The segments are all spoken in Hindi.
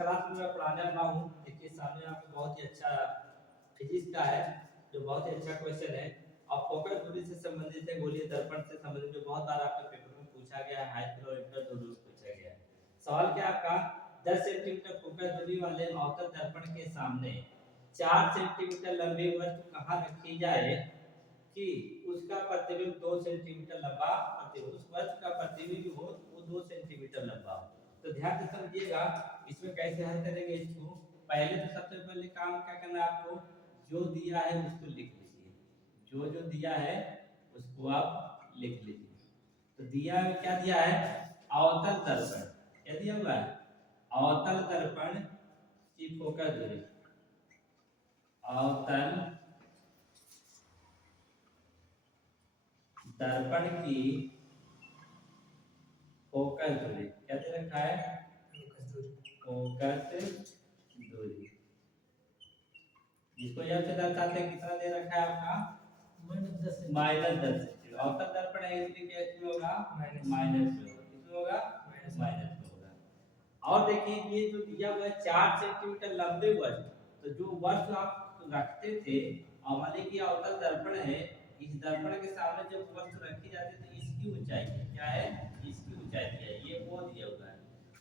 क्लास में मैं पढ़ाने वाला हूँ। देखिए सामने आपको बहुत ही अच्छा फिजिक्स का है, जो बहुत ही अच्छा क्वेश्चन है और फोकस दूरी से संबंधित है, गोलीय दर्पण से संबंधित, जो बहुत बार आपके पेपर में पूछा गया है, हाई स्कूल और इंटर दोनों में पूछा गया है। सवाल क्या आपका 10 सेंटीमीटर फोकस दूरी वाले अवतल दर्पण के सामने 4 सेंटीमीटर लंबी वस्तु कहां रखी जाए कि उसका प्रतिबिंब 2 सेंटीमीटर लंबा, उस वस्तु का प्रतिबिंब हो वो 2 सेंटीमीटर लंबा। तो ध्यान से समझिएगा इसमें कैसे हल करेंगे इसको। पहले तो सबसे पहले काम क्या करना है आपको, जो दिया है उसको लिख लीजिए, जो जो दिया है उसको आप लिख लीजिए। तो दिया है क्या दिया है, अवतल दर्पण, क्या दिया हुआ है, अवतल दर्पण की फोकस दूरी, अवतल दर्पण की फोकस दूरी क्या दे रखा है, फोकस दूरी, जिसको जब से दर्शाते हैं कितना दे रखा है आपका, -10 सेंटीमीटर। अवतल दर्पण है इसलिए क्या इसमें होगा, माइनस में होगा, किसमें होगा, माइनस में होगा। और देखिए ये जो दिया हुआ है 4 सेंटीमीटर लंबे वस्तु, तो जो वस्तु आप रखते थे और मान लीजिए कि अवतल दर्पण है, इस दर्पण के सामने जब वस्तु रखी जाती है तो इसकी ऊंचाई क्या है, इसकी ऊंचाई है, ये वो दिया हुआ है।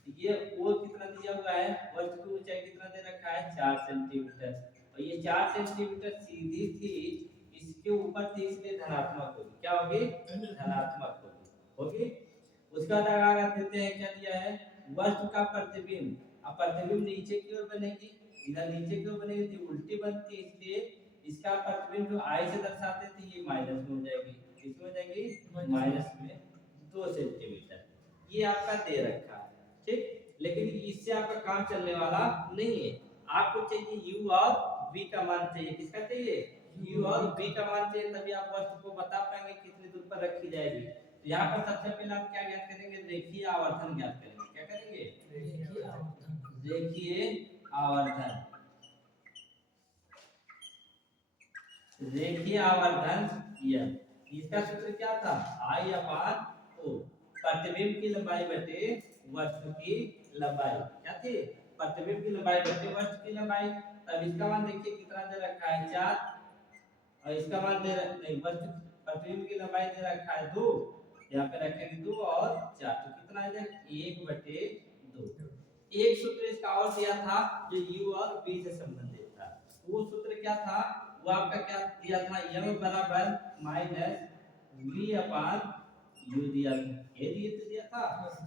तो ये वो कितना दिया हुआ है, वस्तु की ऊंचाई कितना दे रखा है, 4 सेंटीमीटर, और ये 4 सेंटीमीटर सीधी थी इसके ऊपर थी इसलिए धनात्मक होगी, क्या होगी, धनात्मक होगी। उसका लगा देते हैं, क्या दिया है, वस्तु का प्रतिबिंब, अब प्रतिबिंब नीचे की ओर बनेगी, इधर नीचे की ओर बनेगी तो उल्टी बनती है, इसलिए इसका प्रतिबिंब जो आई से दर्शाते थे ये माइनस में हो जाएगी, किसमें हो जाएगी, माइनस में 2 सेंटीमीटर। ये आपका दे रखा है, ठीक। लेकिन इससे आपका काम चलने वाला नहीं है, आपको चाहिए u और v का मान चाहिए, किसका चाहिए, u और v का मान चाहिए, तभी आप वस्तु को बता पाएंगे कितनी दूर पर रखी जाएगी। तो यहाँ पर सबसे पहले आप क्या ज्ञात करेंगे, रेखीय आवर्धन ज्ञात करेंगे, क्या करेंगे, रेखीय आवर्धन, रेखीय आवर्धन यह, इसका सूत्र क्या था, I अपान O, प्रतिबिंब की लंबाई बटे वस्तु की लंबाई, क्या थी, प्रतिबिंब की लंबाई बटे वस्तु की लंबाई। तब इसका मान देखिए कितना दे रखा है, 4, और इसका मान दे नहीं, वस्तु प्रतिबिंब की लंबाई दे रखा है 2, यहाँ पे रखेंगे 2 और 4, तो कितना आ जाएगा, 1/2। एक सूत्र इसका और दिया था जो u और v से संबंधित था, वो सूत्र क्या था, वो आपका क्या दिया था, m बराबर -v अपान u दिया था, ये दिया था।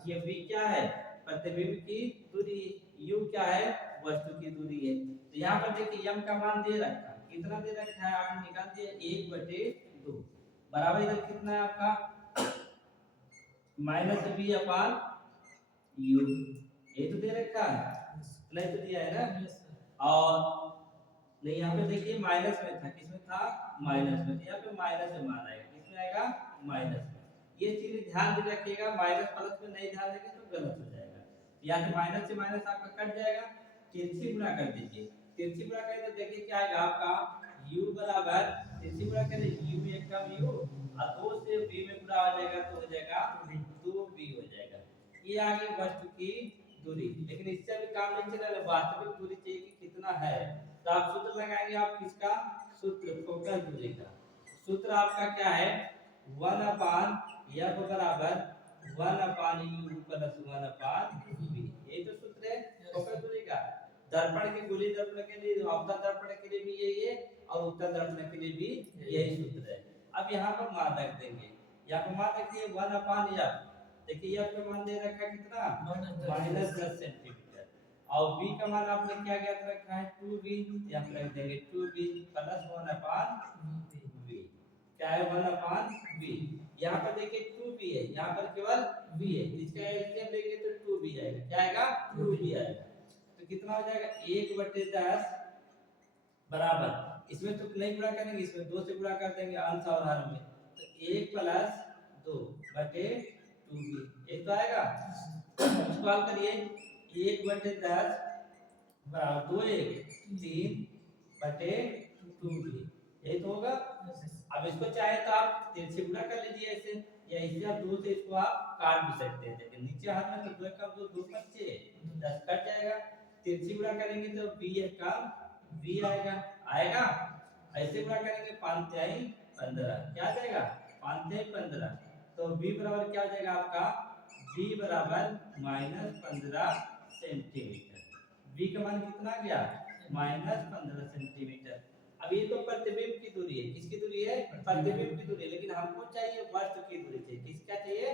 ये v क्या है, प्रतिबिंब की दूरी, u क्या है, वस्तु की दूरी है। तो यहाँ पर देखिए m का मान दे रखा है, कितना दे रखा है, आपने निकाल दिया 1/2 बराबर, इधर कितना है आपका -v अपान u, ये तो दे रखा है, नहीं तो दिया है ना। और नहीं, यहाँ पे देखिए माइनस में था, किसमें था, माइनस में, यहाँ पे माइनस में मान आएगा, किसमें आएगा, माइनस में। ये चीज ध्यान दे रखिएगा, माइनस प्लस में नहीं ध्यान देंगे तो गलत हो जाएगा। यहाँ से माइनस से माइनस आपका कट जाएगा, तिरछी गुणा कर दीजिए, तिरछी गुणा करें तो देखिए क्या आएगा आपका, u बराबर, तिरछी गुणा करें u एक कम u और 2 से v में गुणा हो जाएगा तो हो जाएगा 2v हो जाएगा। ये आ गई वस्तु की दूरी, लेकिन इससे भी काम नहीं चलेगा, वास्तविक दूरी चाहिए कि कितना है। तो आप सूत्र लगाएंगे, आप किसका सूत्र, फोकस दूरी का सूत्र आपका क्या है, 1 अपान f बराबर 1 अपान u प्लस 1 अपान v, यही तो सूत्र है फोकस दूरी का। दर्पण के गोलीय दर्पण के लिए, अवतल दर्पण के लिए भी यही है और उत्तल दर्पण के लिए भी यही सूत्र है। अब यहाँ पर मान रख देंगे, यहाँ पर मान रखिए 1 अपान f, देखिए f का मान दे रखा है कितना, -10 सेंटीमीटर, और v का मान आपने क्या ज्ञात रखा है, 2v, यहाँ पे रख देंगे 2v प्लस 1 अपान v, क्या है 1 अपान v। यहाँ पर देखिए 2v है, यहाँ पर केवल v है, इसका एलसीएम लेंगे तो 2v आएगा, क्या आएगा, 2v आएगा। तो कितना हो जाएगा, 1/10 बराबर, इसमें तो नहीं गुणा करेंगे, इसमें 2 से गुणा कर देंगे अंश और हर में, तो 1 + 2/2v, एक तो आएगा। इसको हल करिए, 1/10 बराबर 2 1 3/2v, यही तो होगा। अब इसको चाहे तो आप 3 से गुणा कर लीजिए ऐसे, या इससे आप 2 से इसको आप काट भी सकते हैं, लेकिन नीचे हाथ में तो 2 का 2 2 5 10 कट जाएगा, तिरछी गुणा करेंगे तो b का v आएगा आएगा। ऐसे गुणा करेंगे 5 तिहाई 15, क्या आ जाएगा 5 तिहाई 15। तो b बराबर क्या हो जाएगा आपका, b बराबर -15 सेंटीमीटर। b का मान कितना आ गया, -15 सेंटीमीटर। अब ये तो प्रतिबिंब की दूरी है, किसकी दूरी है, प्रतिबिंब की दूरी, लेकिन हमको चाहिए वस्तु की दूरी चाहिए। किसका चाहिए,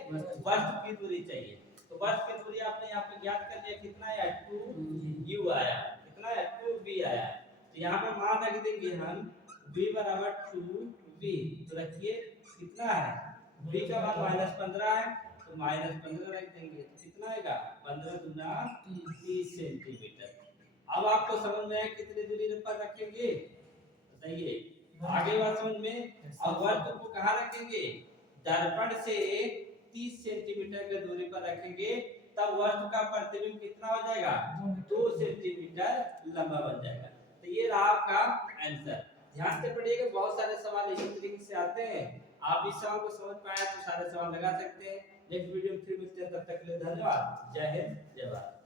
वस्तु की दूरी चाहिए। तो वस्तु की दूरी आपने यहाँ पे ज्ञात कर लिया, कितना आया 2u आया, कितना है 2v आया। तो यहाँ पे मान रख देंगे हम v बराबर 2v, तो रखिए कितना है, v का मान -15 है तो -15 रख देंगे, कितना आएगा 15 दूना 30 सेंटीमीटर। अब आपको समझ में आया कितनी दूरी पर रखेंगे, बताइए आगे बात समझ में। अब वर्ग को कहाँ रखेंगे, दर्पण से 30 सेंटीमीटर की दूरी पर रखेंगे, तब वर्ग का प्रतिबिंब कितना हो जाएगा, 2 सेंटीमीटर लंबा बन जाएगा। तो ये रहा आपका आंसर। ध्यान से पढ़िएगा, बहुत सारे सवाल इसी तरीके से आते हैं। आप इस सवाल को समझ पाए तो सारे सवाल लगा सकते हैं। नेक्स्ट वीडियो में फिर मिलते हैं, तब तक के लिए धन्यवाद। जय हिंद जय भारत।